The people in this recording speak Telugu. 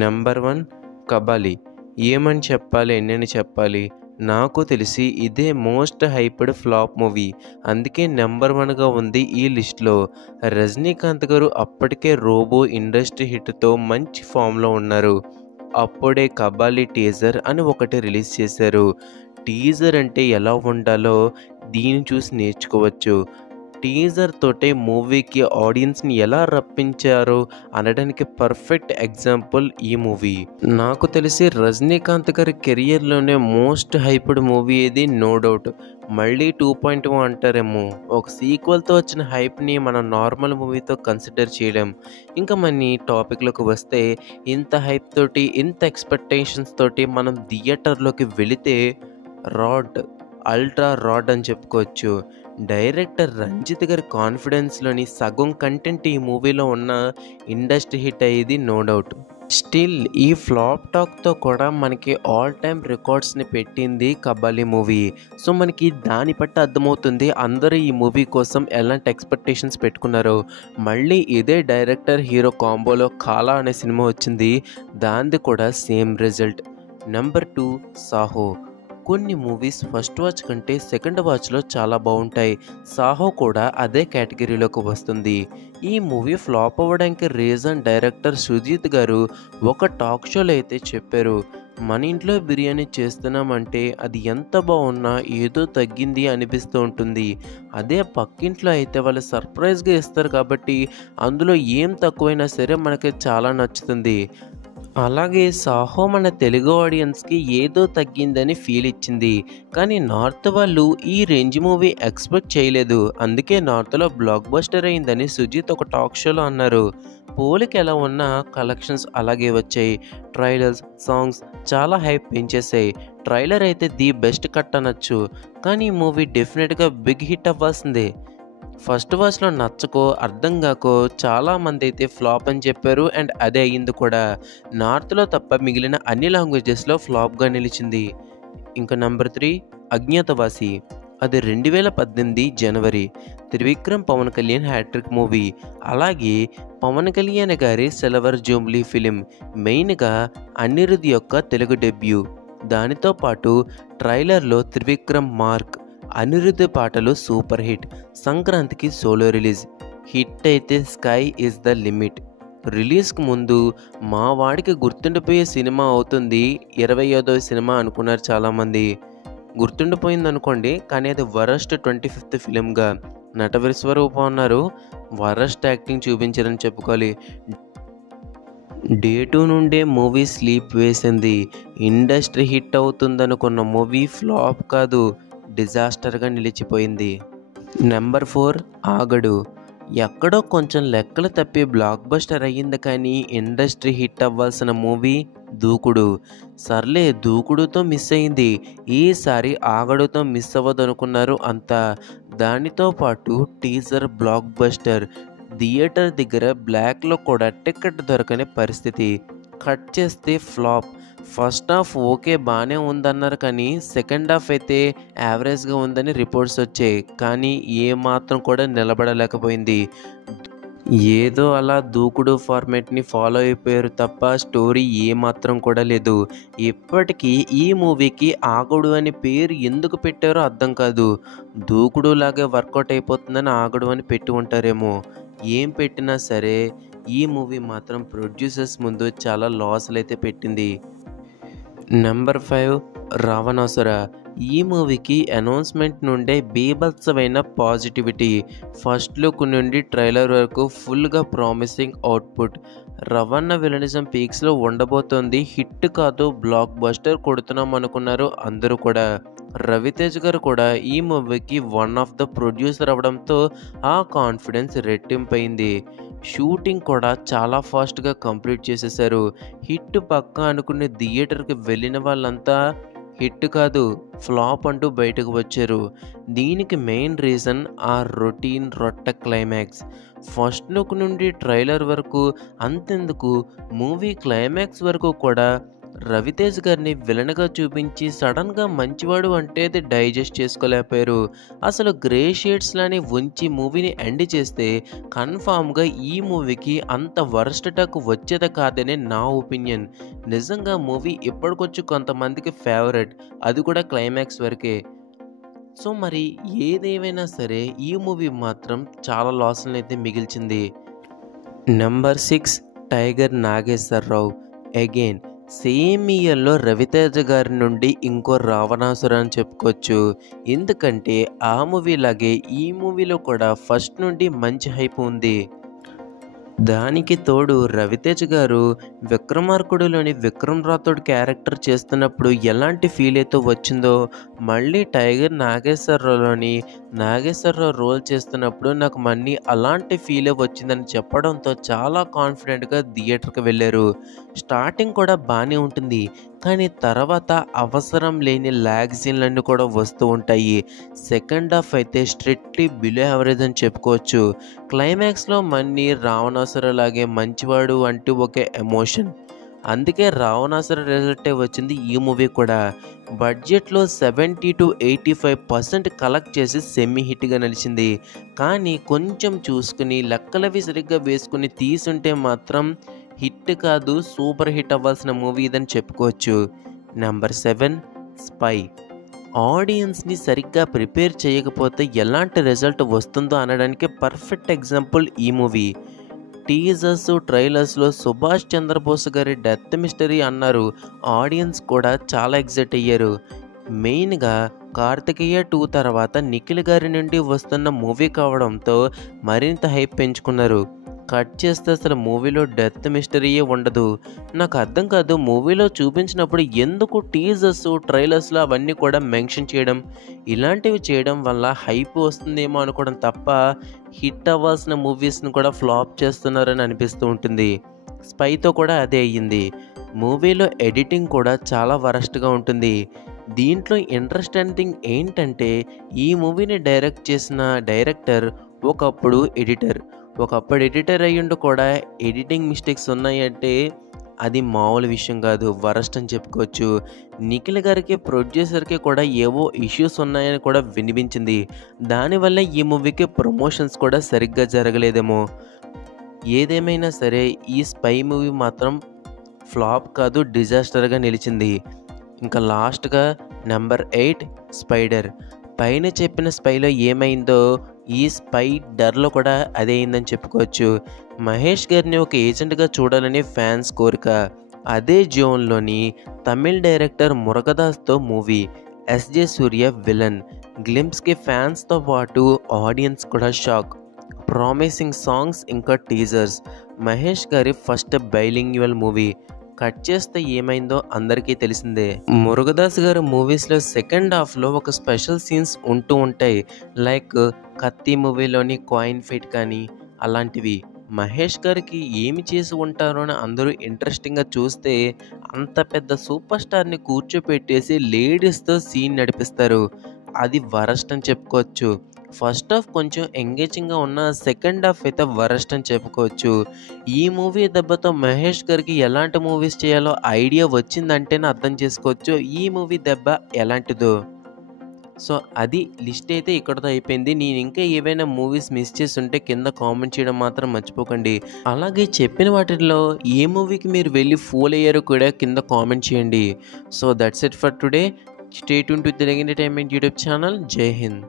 నెంబర్ 1 'కబాలీ'. ఏమని చెప్పాలి, ఎన్నని చెప్పాలి? నాకు తెలిసి ఇదే మోస్ట్ హైప్డ్ ఫ్లాప్ మూవీ. అందుకే నెంబర్ 1గా ఉంది ఈ లిస్ట్లో. రజనీకాంత్ గారు అప్పటికే 'రోబో' ఇండస్ట్రీ హిట్‌తో మంచి ఫామ్‌లో ఉన్నారు. అప్పుడే 'కబాలీ' టీజర్ అని ఒకటి రిలీజ్ చేశారు. టీజర్ అంటే ఎలా ఉండాలో దీన్ని చూసి నేర్చుకోవచ్చు. టీజర్ తోటే మూవీకి ఆడియన్స్‌ని ఎలా రప్పించారో అనడానికి పర్ఫెక్ట్ ఎగ్జాంపుల్ ఈ మూవీ. నాకు తెలిసి రజనీకాంత్ గారి కెరియర్‌లోనే మోస్ట్ హైప్డ్ మూవీ ఇది, నో డౌట్. మళ్ళీ 2.0 అంటారేమో. ఒక సీక్వెల్‌తో వచ్చిన హైప్‌ని మనం నార్మల్ మూవీతో కన్సిడర్ చేయలేం. ఇంకా మన టాపిక్‌లోకి వస్తే, ఇంత హైప్ తోటి, ఇంత ఎక్స్‌పెక్టేషన్స్ తోటి మనం థియేటర్‌లోకి వెళితే రాడ్, అల్ట్రా రాడ్ అని చెప్పుకోవచ్చు. డైరెక్టర్ రంజిత్ గారి కాన్ఫిడెన్స్‌లోని సగం కంటెంట్ ఈ మూవీలో ఉన్న ఇండస్ట్రీ హిట్ అయ్యేది నో డౌట్. స్టిల్ ఈ ఫ్లాప్ టాక్తో కూడా మనకి ఆల్ టైమ్ రికార్డ్స్ని పెట్టింది 'కబాలీ' మూవీ. సో మనకి దాన్ని బట్టి అర్థమవుతుంది అందరూ ఈ మూవీ కోసం ఎలాంటి ఎక్స్పెక్టేషన్స్ పెట్టుకున్నారో. మళ్ళీ ఇదే డైరెక్టర్ హీరో కాంబోలో 'కాలా' అనే సినిమా వచ్చింది. దానిది కూడా సేమ్ రిజల్ట్. నెంబర్ 2 'సాహో'. కొన్ని మూవీస్ ఫస్ట్ వాచ్ కంటే సెకండ్ వాచ్లో చాలా బాగుంటాయి. 'సాహో' కూడా అదే కేటగిరీలోకి వస్తుంది. ఈ మూవీ ఫ్లాప్ అవ్వడానికి రీజన్ డైరెక్టర్ సుజీత్ గారు ఒక టాక్ షోలో అయితే చెప్పారు. మన ఇంట్లో బిర్యానీ చేస్తున్నామంటే అది ఎంత బాగున్నా ఏదో తగ్గింది అనిపిస్తూ ఉంటుంది. అదే పక్కింట్లో అయితే వాళ్ళు సర్ప్రైజ్గా ఇస్తారు కాబట్టి అందులో ఏం తక్కువైనా సరే మనకి చాలా నచ్చుతుంది. అలాగే 'సాహో' మన తెలుగు ఆడియన్స్‌కి ఏదో తగ్గిందని ఫీల్ ఇచ్చింది. కానీ నార్త్ వాళ్ళు ఈ రేంజ్ మూవీ ఎక్స్పెక్ట్ చేయలేదు. అందుకే నార్త్‌లో బ్లాక్ బస్టర్ అయిందని సుజీత్ ఒక టాక్ షోలో అన్నారు. పోలిక ఎలా ఉన్నా కలెక్షన్స్ అలాగే వచ్చాయి. ట్రైలర్స్, సాంగ్స్ చాలా హైప్ పెంచేశాయి. ట్రైలర్ అయితే ది బెస్ట్ కట్ అనొచ్చు. కానీ ఈ మూవీ డెఫినెట్‌గా బిగ్ హిట్ అవ్వాల్సిందే. ఫస్ట్ వాచ్లో నచ్చకో, అర్థం కాకో చాలామంది అయితే ఫ్లాప్ అని చెప్పారు. అండ్ అదే అయ్యింది కూడా. నార్త్లో తప్ప మిగిలిన అన్ని లాంగ్వేజెస్లో ఫ్లాప్గా నిలిచింది. ఇంకా నెంబర్ 3 'అజ్ఞాతవాసి'. అది 2018 జనవరి. Trivikram, Pawan Kalyan hat-trick movie. అలాగే పవన్ కళ్యాణ్ గారి సిల్వర్ జూబ్లీ ఫిలిం. మెయిన్గా అనిరుద్ యొక్క తెలుగు డెబ్యూ. దానితో పాటు ట్రైలర్లో త్రివిక్రమ్ మార్క్, అనిరుద్ పాటలు సూపర్ హిట్. సంక్రాంతికి సోలో రిలీజ్. హిట్ అయితే స్కై ఈజ్ ద లిమిట్. రిలీజ్కి ముందు మా వాడికి గుర్తుండిపోయే సినిమా అవుతుంది, 25వ సినిమా అనుకున్నారు చాలామంది. గుర్తుండిపోయింది అనుకోండి, కానీ అది వరస్ట్ 25th ఫిలింగా. నట విశ్వరూపం ఉన్నారు, వరస్ట్ యాక్టింగ్ చూపించారని చెప్పుకోవాలి. డే 2 నుండే మూవీ స్లీప్ వేసింది. ఇండస్ట్రీ హిట్ అవుతుందనుకున్న మూవీ ఫ్లాప్ కాదు, డిజాస్టర్గా నిలిచిపోయింది. నెంబర్ 4 'ఆగడు'. ఎక్కడో కొంచెం లెక్కలు తప్పి బ్లాక్ బస్టర్ అయ్యింది కానీ ఇండస్ట్రీ హిట్ అవ్వాల్సిన మూవీ 'దూకుడు'. సర్లే, 'దూకుడుతో' మిస్ అయింది. ఈసారి 'ఆగడు'తో మిస్ అవ్వదు అనుకున్నారు అంతా. దానితో పాటు టీజర్ బ్లాక్ బస్టర్. థియేటర్ దగ్గర బ్లాక్లో కూడా టికెట్ దొరకని పరిస్థితి. కట్ చేస్తే ఫ్లాప్. ఫస్ట్ హాఫ్ ఓకే బాగానే ఉందన్నారు కానీ సెకండ్ హాఫ్ అయితే యావరేజ్గా ఉందని రిపోర్ట్స్ వచ్చాయి. కానీ ఏమాత్రం కూడా నిలబడలేకపోయింది. ఏదో అలా 'దూకుడు' ఫార్మేట్ని ఫాలో అయిపోయారు తప్ప స్టోరీ ఏమాత్రం కూడా లేదు. ఇప్పటికీ ఈ మూవీకి 'ఆగడు' అని పేరు ఎందుకు పెట్టారో అర్థం కాదు. 'దూకుడు' లాగే వర్కౌట్ అయిపోతుందని 'ఆగడు' అని పెట్టి ఉంటారేమో. ఏం పెట్టినా సరే ఈ మూవీ మాత్రం ప్రొడ్యూసర్స్ ముందు చాలా లాస్లు అయితే పెట్టింది. నెంబర్ 5 'రావణాసుర'. ఈ మూవీకి అనౌన్స్మెంట్ నుండే బీభత్సమైన పాజిటివిటీ. ఫస్ట్ లుక్ నుండి ట్రైలర్ వరకు ఫుల్గా ప్రామిసింగ్ అవుట్పుట్. రవణ విలనిజం పీక్స్లో ఉండబోతోంది. హిట్ కాదు, బ్లాక్ బస్టర్ కొడుతున్నాం అనుకున్నారు అందరూ కూడా. రవితేజ్ గారు కూడా ఈ మూవీకి వన్ ఆఫ్ ద ప్రొడ్యూసర్ అవడంతో ఆ కాన్ఫిడెన్స్ రెట్టింపైంది. షూటింగ్ కూడా చాలా ఫాస్ట్గా కంప్లీట్ చేసేశారు. హిట్ పక్కా అనుకునే థియేటర్కి వెళ్ళిన వాళ్ళంతా హిట్ కాదు, ఫ్లాప్ అంటూ బయటకు వచ్చారు. దీనికి మెయిన్ రీజన్ ఆ రొట్టె క్లైమాక్స్. ఫస్ట్ లుక్ నుండి ట్రైలర్ వరకు, అంతెందుకు మూవీ క్లైమాక్స్ వరకు కూడా రవితేజ్ గారిని విలన్గా చూపించి సడన్గా మంచివాడు అంటే అది డైజెస్ట్ చేసుకోలేకపోయారు. అసలు గ్రే షేడ్స్ లాని ఉంచి మూవీని ఎండ్ చేస్తే కన్ఫామ్గా ఈ మూవీకి అంత వరస్ట్ టాక్ వచ్చేది కాదనే నా ఒపీనియన్. నిజంగా మూవీ ఇప్పటికొచ్చి కొంతమందికి ఫేవరెట్, అది కూడా క్లైమాక్స్ వరకే. సో మరి ఏదేమైనా సరే ఈ మూవీ మాత్రం చాలా లాస్లను అయితే మిగిల్చింది. Number 6 Tiger Nageswara Rao. Again same ఇయర్లో రవితేజ గారి నుండి ఇంకో రావణాసుర అని చెప్పుకోవచ్చు. ఎందుకంటే ఆ మూవీ లాగే ఈ మూవీలో కూడా ఫస్ట్ నుండి మంచి హైప్ ఉంది. దానికి తోడు రవితేజ గారు విక్రమార్కుడులోని విక్రమ్ రాథోడ్ క్యారెక్టర్ చేస్తున్నప్పుడు ఎలాంటి ఫీల్ అయితే వచ్చిందో మళ్ళీ టైగర్ నాగేశ్వరరావులోని నాగేశ్వరరావు రోల్ చేస్తున్నప్పుడు నాకు మళ్ళీ అలాంటి ఫీలే వచ్చిందని చెప్పడంతో చాలా కాన్ఫిడెంట్గా థియేటర్కి వెళ్ళారు. స్టార్టింగ్ కూడా బాగానే ఉంటుంది, కానీ తర్వాత అవసరం లేని ల్యాగ్ సీన్లన్నీ కూడా వస్తూ ఉంటాయి. సెకండ్ హాఫ్ అయితే స్ట్రిక్ట్లీ బిలో యావరేజ్ అని చెప్పుకోవచ్చు. క్లైమాక్స్లో మళ్ళీ రావణాసురలాగే మంచివాడు అంటూ ఒక ఎమోషన్. అందుకే రావణాసుర రిజల్టే వచ్చింది ఈ మూవీ కూడా. బడ్జెట్లో 70 to 85% కలెక్ట్ చేసి సెమీ హిట్గా నిలిచింది. కానీ కొంచెం చూసుకుని లెక్కలవి సరిగ్గా వేసుకుని తీసుంటే మాత్రం హిట్ కాదు, సూపర్ హిట్ అవ్వాల్సిన మూవీ ఇదని చెప్పుకోవచ్చు. Number 7 spy. ఆడియన్స్ని సరిగ్గా ప్రిపేర్ చేయకపోతే ఎలాంటి రిజల్ట్ వస్తుందో అనడానికి పర్ఫెక్ట్ ఎగ్జాంపుల్ ఈ మూవీ. టీజర్స్ ట్రైలర్స్లో సుభాష్ చంద్రబోస్ గారి డెత్ మిస్టరీ అన్నారు. ఆడియన్స్ కూడా చాలా ఎగ్జైట్ అయ్యారు. మెయిన్గా కార్తికేయ 2 తర్వాత నిఖిల్ గారి నుండి వస్తున్న మూవీ కావడంతో మరింత హైప్ పెంచుకున్నారు. కట్ చేస్తే అసలు మూవీలో డెత్ మిస్టరీయే ఉండదు. నాకు అర్థం కాదు, మూవీలో చూపించినప్పుడు ఎందుకు టీజర్స్ ట్రైలర్స్లో అవన్నీ కూడా మెన్షన్ చేయడం, ఇలాంటివి చేయడం వల్ల హైప్ వస్తుందేమో అనుకోవడం తప్ప హిట్ అవ్వాల్సిన మూవీస్ని కూడా ఫ్లాప్ చేస్తున్నారని అనిపిస్తూ ఉంటుంది. స్పైతో కూడా అదే అయ్యింది. మూవీలో ఎడిటింగ్ కూడా చాలా వరస్ట్గా ఉంటుంది. దీంట్లో ఇంట్రెస్టింగ్ థింగ్ ఏంటంటే ఈ మూవీని డైరెక్ట్ చేసిన డైరెక్టర్ ఒకప్పుడు ఎడిటర్ అయ్యుండి కూడా ఎడిటింగ్ మిస్టేక్స్ ఉన్నాయంటే అది మామూలు విషయం కాదు, వరస్ట్ అని చెప్పుకోవచ్చు. నిఖిల్ గారికి ప్రొడ్యూసర్కి కూడా ఏవో ఇష్యూస్ ఉన్నాయని కూడా వినిపించింది. దానివల్ల ఈ మూవీకి ప్రమోషన్స్ కూడా సరిగ్గా జరగలేదేమో. ఏదేమైనా సరే ఈ స్పై మూవీ మాత్రం ఫ్లాప్ కాదు, డిజాస్టర్గా నిలిచింది. ఇంకా లాస్ట్గా నెంబర్ 8 స్పైడర్. పైన చెప్పిన స్పైలో ఏమైందో ఈ స్పైడర్లో కూడా అదే అయిందని చెప్పుకోవచ్చు. మహేష్ గారిని ఒక ఏజెంట్గా చూడాలని ఫ్యాన్స్ కోరిక. అదే జోన్లోని తమిళ్ డైరెక్టర్ మురుగదాస్తో మూవీ. ఎస్జే సూర్య విలన్. గ్లింప్స్కి ఫ్యాన్స్తో పాటు ఆడియన్స్ కూడా షాక్. ప్రామిసింగ్ సాంగ్స్ ఇంకా టీజర్స్. మహేష్ గారి ఫస్ట్ బైలింగ్యువల్ మూవీ. కట్ చేస్తే ఏమైందో అందరికీ తెలిసిందే. మురుగదాస్ గారు మూవీస్లో సెకండ్ హాఫ్లో ఒక స్పెషల్ సీన్స్ ఉంటూ ఉంటాయి. లైక్ కత్తి మూవీలోని కాయిన్ ఫైట్ కానీ అలాంటివి. మహేష్ గారికి ఏమి చేసి ఉంటారో అని అందరూ ఇంట్రెస్టింగ్గా చూస్తే అంత పెద్ద సూపర్ స్టార్ని కూర్చోపెట్టేసి లేడీస్తో సీన్ నడిపిస్తారు. అది వరస్ట్ అని చెప్పుకోవచ్చు. ఫస్ట్ హాఫ్ కొంచెం ఎంగేజింగ్గా ఉన్న సెకండ్ హాఫ్ అయితే వరస్ట్ అని చెప్పుకోవచ్చు. ఈ మూవీ దెబ్బతో మహేష్ గారికి ఎలాంటి మూవీస్ చేయాలో ఐడియా వచ్చిందంటేనే అర్థం చేసుకోవచ్చు ఈ మూవీ దెబ్బ ఎలాంటిదో. సో అది లిస్ట్ అయితే ఇక్కడతో అయిపోయింది. నేను ఇంకా ఏవైనా మూవీస్ మిస్ చేస్తుంటే కింద కామెంట్ చేయడం మాత్రం మర్చిపోకండి. అలాగే చెప్పిన వాటిల్లో ఏ మూవీకి మీరు వెళ్ళి ఫూల్ అయ్యారో కూడా కింద కామెంట్ చేయండి. So that's it for today. Stay tune to Telugu entertainment YouTube channel. జై హింద్.